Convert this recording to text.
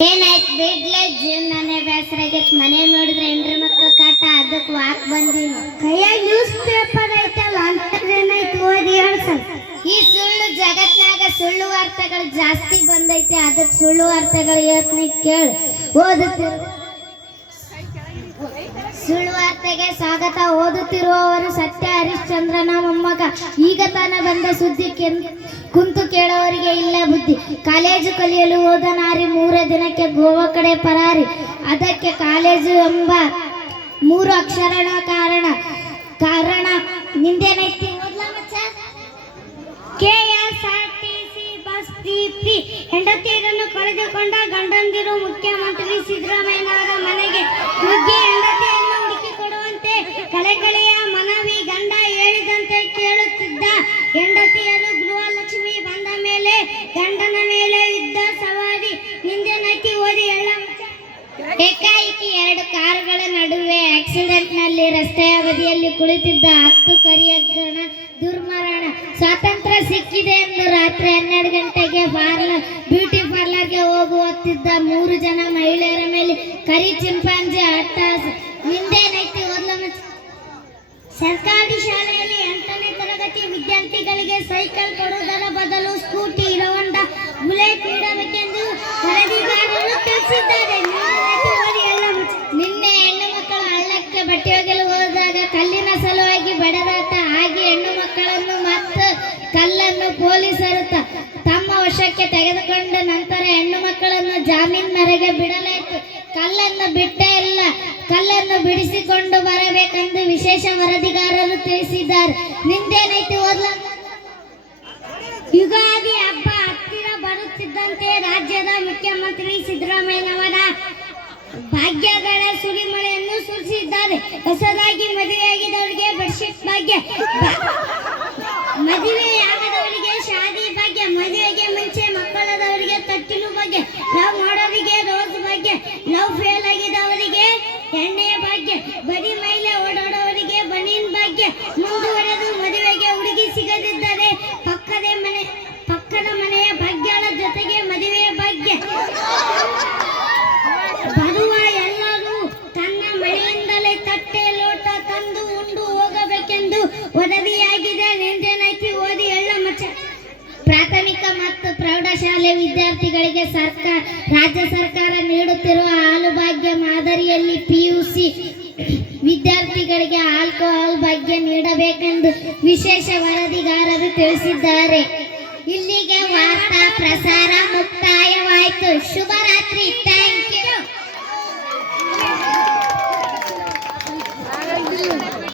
ಏನಾಯ್ತು ಬಿಡ್ಲೆ ಜೀವನನೇ ಬೇಸರ ಆಗೈತೆ. ಮನೆ ನೋಡಿದ್ರೆ ಹೆಂಡ್ರಿ ಮಕ್ಕಳು ಕಾಟ, ಅದಕ್ಕೆ ವಾಕ್ ಬಂದೀನಿ. ಕೈಯಾಗ ನ್ಯೂಸ್ ಪೇಪರ್ ಐತಲ್ಲ ಅಂತೇನಾಯ್ತು ಓದಿ ಹೇಳ್ಸಲ್. ಈ ಸುಳ್ಳು ಜಗತ್ನಾಗ ಸುಳ್ಳು ವಾರ್ತೆಗಳು ಜಾಸ್ತಿ ಬಂದೈತೆ, ಅದಕ್ಕೆ ಸುಳ್ಳು ವಾರ್ತೆಗಳು ಹೇಳ್ತೀನಿ ಕೇಳು. ಸುಳ್ಳು ವಾರ್ತೆಗೆ ಸ್ವಾಗತ. ಓದುತ್ತಿರುವವರು ಸತ್ಯ ಹರಿಶ್ಚಂದ್ರನ ಮೊಮ್ಮಗ. ಈಗ ತಾನೇ ಬಂದ ಸುದ್ದಿ ಕುಂತು ಕೇಳೋರಿಗೆ ಇಲ್ಲ ಬುದ್ಧಿ. ಕಾಲೇಜು ಕಲಿಯಲು ಹೋದ ನಾರಿ 3 ದಿನಕ್ಕೆ ಗೋವಾ ಕಡೆ ಪರಾರಿ. ಅದಕ್ಕೆ ಕಾಲೇಜು ಎಂಬ 3 ಅಕ್ಷರನ ಕಾರಣ ನಿಂದೇನೈತಿ ಓದ್ಲ ಮಚ್ಚ. KSRTC bus free. ಹೆಂಡತಿಯರನ್ನು ಕಳೆದುಕೊಂಡ ಗಂಡಂದಿರು ಮುಖ್ಯಮಂತ್ರಿ ಸಿದ್ದರಾಮಯ್ಯನವರ ಮನೆಗೆ ನುಗ್ಗಿ ಹೆಂಡತಿಯನ್ನು ಹುಡುಕಿಕೊಡುವಂತೆ ಕಳೆಕಳೆಯ ಮನವಿ. ಗಂಡ ಹೇಳಿದಂತೆ ಕೇಳುತ್ತಿದ್ದ ಹೆಂಡತಿಯರು ಗೃಹಲಕ್ಷ್ಮಿ ಬಂದ ಮೇಲೆ ಗಂಡನ ಮೇಲೆ ಇದ್ದ ಸವಾರಿ. ನಿಂದೇನೈತಿ ಓದಿ ಹೇಳ. ಏಕಾಏಕಿ 2 ಕಾರುಗಳ ನಡುವೆ ಆಕ್ಸಿಡೆಂಟ್ನಲ್ಲಿ ರಸ್ತೆಯ ಬದಿಯಲ್ಲಿ ಕುಳಿತಿದ್ದ 10 ಕರಿಯಗಣ ದುರ್ಮರಣ. ಸ್ವಾತಂತ್ರ್ಯ ಸಿಕ್ಕಿದೆ ಎಂದು ರಾತ್ರಿ 12 ಗಂಟೆಗೆ ಬ್ಯೂಟಿ ಪಾರ್ಲರ್ಗೆ ಹೋಗುತ್ತಿದ್ದ 3 ಜನ ಮಹಿಳೆಯರ ಮೇಲೆ ಕರಿ ಚಿಂಪಾಂಜಿ ಅಟ್ಟಹಾಸ. ನಿಂದೇನೈತಿ ಓದ್ಲ. ಸರ್ಕಾರಿ ಶಾಲೆಯಲ್ಲಿ 8ನೇ ತರಗತಿ ವಿದ್ಯಾರ್ಥಿಗಳಿಗೆ ಸೈಕಲ್ ಕೊಡುವುದರ ಬದಲು ಸ್ಕೂಟಿ, ಹೀರೋ ಹೋಂಡಾ ಬುಲೆಟ್ ನೀಡಬೇಕೆಂದು ವರದಿಗಾರರು ತಿಳಿಸಿದ್ದಾರೆ. ನಿನ್ನೆ ಹೆಣ್ಣು ಮಕ್ಕಳು ಹಳ್ಳಕ್ಕೆ ಬಟ್ಟೆ ಒಗೆಯಲು ಹೋದಾಗ ಕಲ್ಲಿನ ಸಲುವಾಗಿ ಬಡದಾಟ ಆಗಿ ಹೆಣ್ಣು ಮಕ್ಕಳನ್ನು ಮತ್ತು ಕಲ್ಲನ್ನು ಪೊಲೀಸರು ತಮ್ಮ ವಶಕ್ಕೆ ತೆಗೆದುಕೊಂಡ ನಂತರ ಹೆಣ್ಣು ಮಕ್ಕಳನ್ನು ಜಾಮೀನು ಮೇರೆಗೆ ಬಿಡಲಾಯಿತು. ಕಲ್ಲನ್ನು ಬಿಟ್ಟೇ ಇಲ್ಲ, ಕಲ್ಲನ್ನು ಬಿಡಿಸಿಕೊಂಡು ಬರಬೇಕೆಂದು ವಿಶೇಷ ವರದಿಗಾರರು ತಿಳಿಸಿದ್ದಾರೆ. ನಿಂದೇನೈತಿ ಓದ್ಲ. ಯುಗಾದಿ ಹಬ್ಬ ಹತ್ತಿರ ಬರುತ್ತಿದ್ದಂತೆ ರಾಜ್ಯದ ಮುಖ್ಯಮಂತ್ರಿ ಸಿದ್ದರಾಮಯ್ಯನವರ ಭಾಗ್ಯಗಳ ಸುರಿಮಳೆಯನ್ನು ಸುರಿಸಿದ್ದಾರೆ. ಹೊಸದಾಗಿ ಮದುವೆಯಾಗಿದ್ದವರಿಗೆ ಬೆಡ್ಶೀಟ್ ಭಾಗ್ಯ, ಮದುವೆಯಾಗದವರಿಗೆ ಶಾದಿ ಭಾಗ್ಯ, ಮದುವೆಗೆ ಮುಂಚೆ ಮಕ್ಕಳದವರಿಗೆ ತೊಟ್ಟಿಲು ಭಾಗ್ಯ, ಲವ್ ಮಾಡೋರಿಗೆ ರೋಸ್ ಭಾಗ್ಯ, ಲವ್ ಫೇಲ್ ಆಗಿದ್ದವರಿಗೆ ಎಣ್ಣೆ ಭಾಗ್ಯ, ಬರೀ ಮೈಲೆ ಓಡಾಡೋವರಿಗೆ ಬನೀನ್ ಭಾಗ್ಯ. ಮುಂದುವರೆದು ಮದುವೆಗೆ ಹುಡುಗಿ ಸಿಗದಿದ್ದರೆ ಪಕ್ಕದ ಮನೆಯ ಭಾಗ್ಯಗಳ ಜೊತೆಗೆ ಮದುವೆಯ ಭಾಗ್ಯ. ಬರುವ ಎಲ್ಲರೂ ತನ್ನ ಮನೆಯಿಂದಲೇ ತಟ್ಟೆ ಲೋಟ ತಂದು ಉಂಡು ಹೋಗಬೇಕೆಂದು ವರದಿಯಾಗಿದೆ. ನಿಂದೇನೈತಿ ಓದಿ ಹೇಳ ಮಚ್ಚ. ಪ್ರಾಥಮಿಕ ಮತ್ತು ಪ್ರೌಢಶಾಲೆ ವಿದ್ಯಾರ್ಥಿಗಳಿಗೆ ರಾಜ್ಯ ಸರ್ಕಾರ ನೀಡುತ್ತಿರುವ ಹಾಲು ಭಾಗ್ಯ ಮಾದರಿಯಲ್ಲಿ PUC ವಿದ್ಯಾರ್ಥಿಗಳಿಗೆ ಆಲ್ಕೋಹಾಲ್ ಭಾಗ್ಯ ನೀಡಬೇಕೆಂದು ವಿಶೇಷ ವರದಿಗಾರರು ತಿಳಿಸಿದ್ದಾರೆ. ಇಲ್ಲಿಗೆ ವಾರ್ತಾ ಪ್ರಸಾರ ಮುಕ್ತಾಯವಾಯಿತು. ಶುಭರಾತ್ರಿ.